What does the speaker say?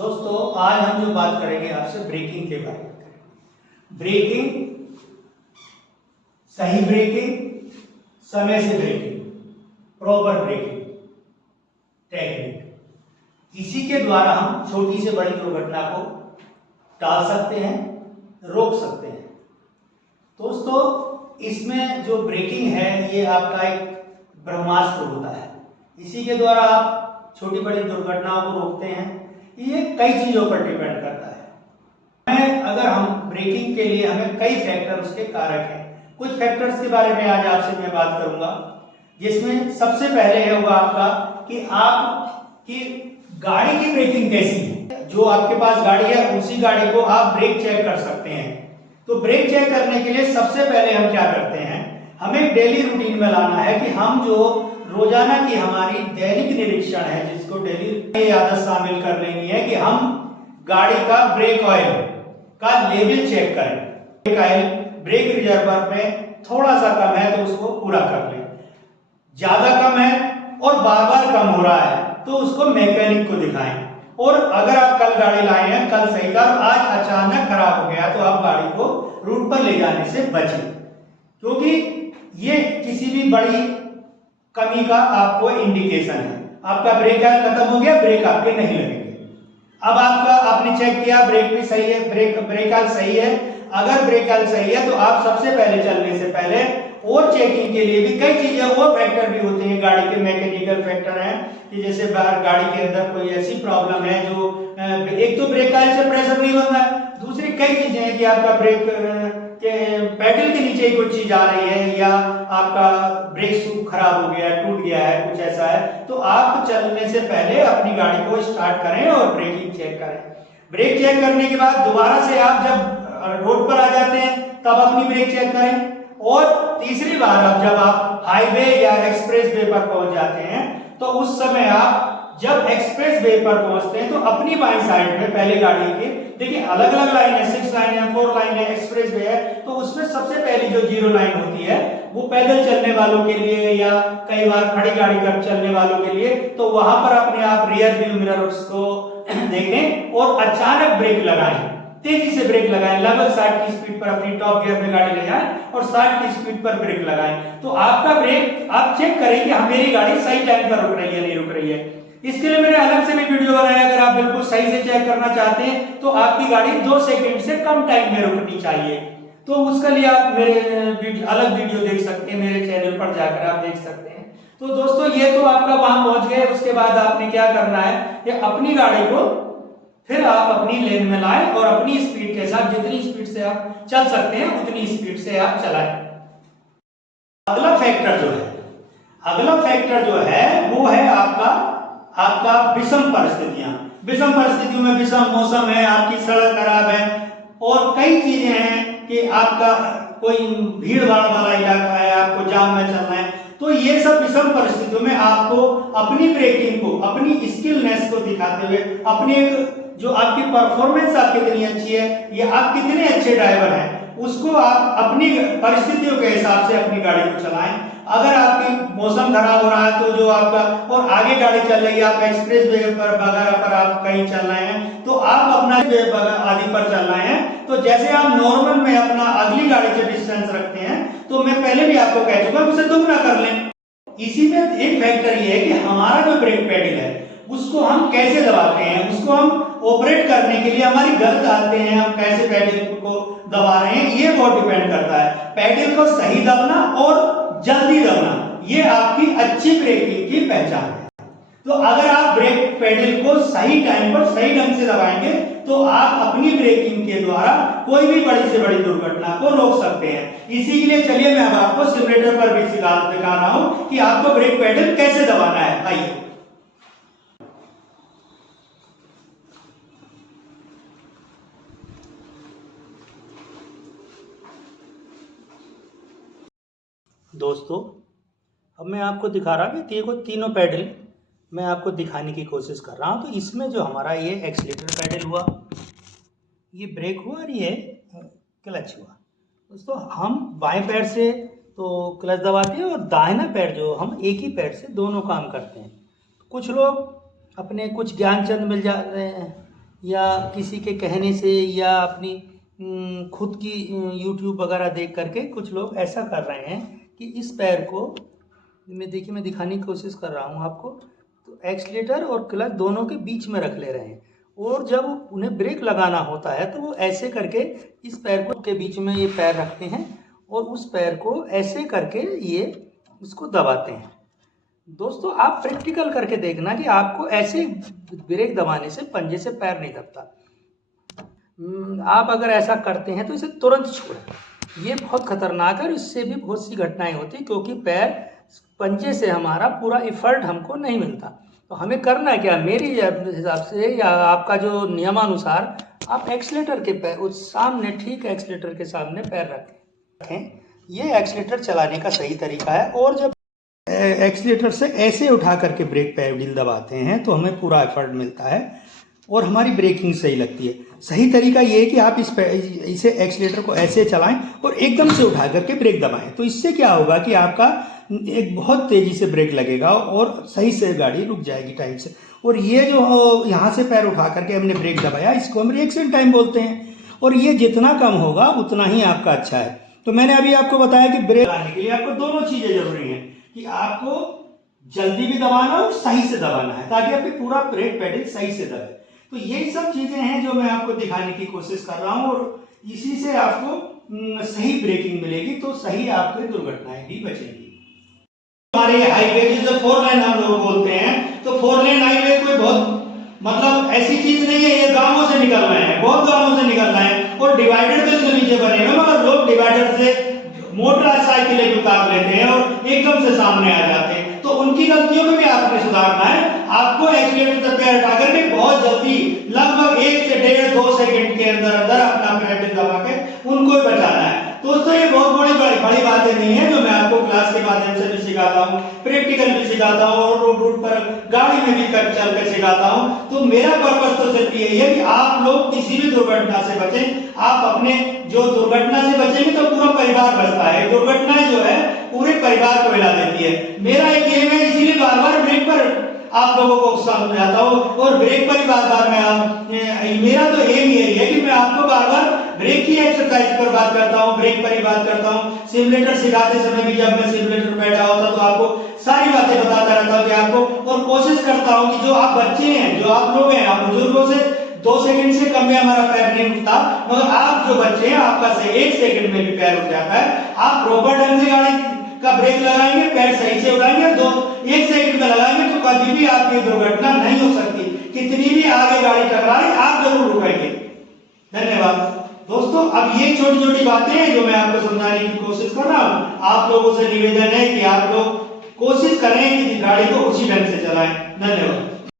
दोस्तों आज हम जो बात करेंगे आपसे ब्रेकिंग के बारे में करेंगे। ब्रेकिंग, सही ब्रेकिंग, समय से ब्रेकिंग, प्रॉपर ब्रेकिंग टेक्निक, इसी के द्वारा हम छोटी से बड़ी दुर्घटना को टाल सकते हैं, रोक सकते हैं। दोस्तों इसमें जो ब्रेकिंग है ये आपका एक ब्रह्मास्त्र होता है। इसी के द्वारा आप छोटी बड़ी दुर्घटनाओं को रोकते हैं। ये कई चीज़ों पर डिपेंड करता है। अगर हम ब्रेकिंग के लिए हमें कई फैक्टर उसके कारक हैं। कुछ फैक्टर्स के बारे में आज आपसे मैं बात करूंगा, जिसमें सबसे पहले होगा आपका कि आपकी गाड़ी की ब्रेकिंग कैसी है। जो आपके पास गाड़ी है उसी गाड़ी को आप ब्रेक चेक कर सकते हैं। तो ब्रेक चेक करने के लिए सबसे पहले हम क्या करते हैं, हमें डेली रूटीन में लाना है कि हम जो रोजाना की हमारी दैनिक निरीक्षण है, जिसको डेली आदत शामिल कर लेनी है कि हम गाड़ी का ब्रेक ऑयल का लेवल चेक करें। ब्रेक ऑयल ब्रेक रिजर्वर में थोड़ा सा कम है तो उसको पूरा कर लें, ज्यादा कम है और बार बार कम हो रहा है तो उसको मैकेनिक को दिखाएं। और अगर आप कल गाड़ी लाए हैं, कल सही था, आज अचानक खराब हो गया तो आप गाड़ी को रूट पर ले जाने से बचें, क्योंकि ये किसी भी बड़ी कमी का आपको इंडिकेशन है। आपका ब्रेक ऑयल खत्म हो गया, ब्रेक आपके नहीं लगेंगे। अब आपने चेक किया ब्रेक भी सही है, ब्रेक ऑयल सही है। अगर ब्रेक ऑयल सही है तो आप सबसे पहले चलने से पहले और चेकिंग के लिए भी कई चीजें और फैक्टर भी होते हैं। गाड़ी के मैकेनिकल फैक्टर हैं कि जैसे बाहर गाड़ी के अंदर कोई ऐसी प्रॉब्लम है जो एक तो ब्रेक ऑयल से प्रेशर नहीं बन रहा है, दूसरी कई चीजें हैं कि आपका ब्रेक के पैडल के नीचे ही कोई चीज आ रही है या आपका ब्रेक शू खराब हो गया, टूट गया है, कुछ ऐसा है। तो आप चलने से पहले अपनी गाड़ी को स्टार्ट करें और ब्रेकिंग चेक करें। ब्रेक चेक करने के बाद दोबारा से आप जब रोड पर आ जाते हैं तब अपनी ब्रेक चेक करें। और तीसरी बार अब जब आप हाईवे या एक्सप्रेस वे पर पहुंच जाते हैं तो उस समय आप जब एक्सप्रेस वे पर पहुंचते हैं तो अपनी बाईं साइड में पहले गाड़ी के देखिए अलग अलग लाइन है, 6 लाइन है, 4 लाइन है, एक्सप्रेस वे है। तो उसमें सबसे पहली जो 0 लाइन होती है वो पैदल चलने वालों के लिए या कई बार खड़ी गाड़ी कर चलने वालों के लिए। तो वहां पर अपने आप रियर व्यू मिरर्स को देखें और अचानक ब्रेक लगाएं, तेजी से ब्रेक लगाएं, लगभग 60 की स्पीड पर अपनी टॉप गियर में गाड़ी ले जाएं और 60 की स्पीड पर ब्रेक लगाएं। तो आपका ब्रेक आप चेक करें कि मेरी गाड़ी सही टाइम पर रुक रही है नहीं रुक रही है। इसके लिए मैंने अलग से भी वीडियो बनाया। अगर आप बिल्कुल सही से चेक करना चाहते हैं तो आपकी गाड़ी 2 सेकंड से कम टाइम में रुकनी चाहिए। तो उसके लिए आप मेरे अलग वीडियो देख सकते हैं, मेरे चैनल पर जाकर आप देख सकते हैं। तो दोस्तों ये तो आपका वहां पहुंच गए, उसके बाद आपने क्या करना है कि अपनी गाड़ी को फिर आप अपनी लेन में लाएं और अपनी स्पीड के साथ जितनी स्पीड से आप चल सकते हैं उतनी स्पीड से आप चलाएं। अगला फैक्टर जो है वो है आपका विषम परिस्थितियां। विषम परिस्थितियों में विषम मौसम है, आपकी सड़क खराब है और कई चीजें हैं कि आपका कोई भीड़ भाड़ वाला इलाका है, आपको जाम में चलना है। तो ये सब विषम परिस्थितियों में आपको अपनी ब्रेकिंग को, अपनी स्किलनेस को दिखाते हुए, अपनी जो आपकी परफॉर्मेंस आप कितनी अच्छी है या आप कितने अच्छे ड्राइवर हैं, उसको आप अपनी परिस्थितियों के हिसाब से अपनी गाड़ी को चलाएं। अगर आपकी मौसम खराब हो रहा है तो जो आपका और आगे गाड़ी चल रही है, आप एक्सप्रेस वे पर वगैरह पर आप कहीं चल रहे हैं तो आप अपना आदि पर चल रहे हैं, तो जैसे आप नॉर्मल में अपना अगली गाड़ी से डिस्टेंस रखते हैं तो मैं पहले भी आपको कह चुका हूं उसे दोगुना कर लें। इसी में एक फैक्टर ये है कि हमारा जो ब्रेक पैडल है उसको हम कैसे दबाते हैं, उसको हम ऑपरेट करने के लिए हमारी गलत आदतें हैं, हम कैसे पैडल को दबा रहे हैं, ये बहुत डिपेंड करता है। पैडल को सही दबाना और जल्दी दबाना ये आपकी अच्छी ब्रेकिंग की पहचान है। तो अगर आप ब्रेक पैडल को सही टाइम पर सही ढंग से दबाएंगे तो आप अपनी ब्रेकिंग के द्वारा कोई भी बड़ी से बड़ी दुर्घटना को रोक सकते हैं। इसी के लिए चलिए मैं अब आपको सिमुलेटर पर भी दिखा रहा हूं कि आपको ब्रेक पैडल कैसे दबाना है। आइए दोस्तों, अब मैं आपको दिखा रहा हूँ कि तीनों पैडल मैं आपको दिखाने की कोशिश कर रहा हूँ। तो इसमें जो हमारा ये एक्सीलरेटर पैडल हुआ, ये ब्रेक हुआ और ये क्लच हुआ। दोस्तों हम बाएं पैर से तो क्लच दबाते हैं और दाहिना पैर जो हम एक ही पैर से दोनों काम करते हैं। कुछ लोग अपने कुछ ज्ञानचंद मिल जाते हैं या किसी के कहने से या अपनी खुद की यूट्यूब वगैरह देख करके कुछ लोग ऐसा कर रहे हैं कि इस पैर को देखिए मैं दिखाने की कोशिश कर रहा हूँ आपको, तो एक्सीलेटर और क्लच दोनों के बीच में रख ले रहे हैं और जब उन्हें ब्रेक लगाना होता है तो वो ऐसे करके इस पैर को के बीच में ये पैर रखते हैं और उस पैर को ऐसे करके ये उसको दबाते हैं। दोस्तों आप प्रैक्टिकल करके देखना कि आपको ऐसे ब्रेक दबाने से पंजे से पैर नहीं दबता। आप अगर ऐसा करते हैं तो इसे तुरंत छोड़ें, ये बहुत खतरनाक है और इससे भी बहुत सी घटनाएं होती क्योंकि पैर पंजे से हमारा पूरा एफर्ट हमको नहीं मिलता। तो हमें करना क्या, मेरी हिसाब से या आपका जो नियमानुसार आप एक्सीलेटर के पैर उस सामने ठीक एक्सीलेटर के सामने पैर रखें। ये एक्सीलेटर चलाने का सही तरीका है। और जब एक्सीलेटर से ऐसे उठा करके ब्रेक पैडल दबाते हैं तो हमें पूरा एफर्ट मिलता है और हमारी ब्रेकिंग सही लगती है। सही तरीका ये है कि आप इसे एक्सीलेटर को ऐसे चलाएं और एकदम से उठा करके ब्रेक दबाएं। तो इससे क्या होगा कि आपका एक बहुत तेज़ी से ब्रेक लगेगा और सही से गाड़ी रुक जाएगी टाइम से। और ये जो यहाँ से पैर उठा करके हमने ब्रेक दबाया, इसको हम रिएक्शन टाइम बोलते हैं और ये जितना कम होगा उतना ही आपका अच्छा है। तो मैंने अभी आपको बताया कि ब्रेक लगाने के लिए आपको दोनों चीज़ें जरूरी हैं कि आपको जल्दी भी दबाना और सही से दबाना है ताकि आपकी पूरा ब्रेक पैडल सही से दबे। तो यही सब चीजें हैं जो मैं आपको दिखाने की कोशिश कर रहा हूं और इसी से आपको सही ब्रेकिंग मिलेगी तो सही आपकी दुर्घटनाएं भी बचेंगी। हमारे हाईवे जो 4 लेन हम लोग बोलते हैं, तो 4 लेन हाईवे कोई बहुत मतलब ऐसी चीज नहीं है, ये गांवों से निकल रहे हैं, बहुत गांवों से निकल रहे हैं और डिवाइडर तो इसके नीचे बने हुए मगर लोग डिवाइडर से मोटरसाइकिलें भी उतार लेते हैं और एकदम से सामने आ जाते हैं। तो उनकी गलतियों में भी आपने सुधारना है। आपको एक्सीलेटर से पैर हटा करके बहुत जल्दी लगभग 1 से 1.5-2 सेकंड के अंदर अंदर अपना पैडल दबा के उनको ही बचाना है। दोस्तों ये बहुत बड़ी बातें नहीं है जो मैं आपको क्लास के माध्यम से भी सिखाता हूँ, प्रैक्टिकल भी सिखाता हूँ और रोड पर गाड़ी में भी चल कर सिखाता हूँ। तो मेरा पर्पस तो सिर्फ यही है कि आप लोग किसी भी दुर्घटना से बचें। आप अपने जो दुर्घटना से बचेंगे तो पूरा परिवार बचता है। दुर्घटनाएं जो है पूरे परिवार को हिला देती है। मेरा एक एम है, इसीलिए बार बार ब्रेक पर आप लोगों को समझाता हूँ और ब्रेक पर ही बार बार मेरा तो एम यही है कि मैं आपको बार बार ब्रेक की एक्सरसाइज पर बात करता हूँ, ब्रेक पर ही बात करता हूँ। सिमुलेटर सिखाते समय भी जब मैं सिमुलेटर बैठा होता तो आपको सारी बातें बताता रहता हूँ कि आपको, और कोशिश करता हूँ कि जो आप बच्चे हैं, जो आप लोग हैं, आप बुजुर्गों से 2 सेकंड से कम में हमारा पैर नहीं उठता, मगर आप जो बच्चे हैं आपका से 1 सेकंड में भी पैर उठ जाता है। आप प्रॉपर ढंग से गाड़ी का ब्रेक लगाएंगे, पैर सही से उठाएंगे, 1 सेकंड में लगाएंगे तो कभी भी आपकी दुर्घटना नहीं हो सकती। कितनी भी आगे गाड़ी टकराए आप जरूर रुकेंगे। धन्यवाद दोस्तों। अब ये छोटी छोटी बातें हैं जो मैं आपको समझाने की कोशिश कर रहा हूँ। आप लोगों से निवेदन है कि आप लोग कोशिश करें कि गाड़ी को उसी ढंग से चलाएं। धन्यवाद।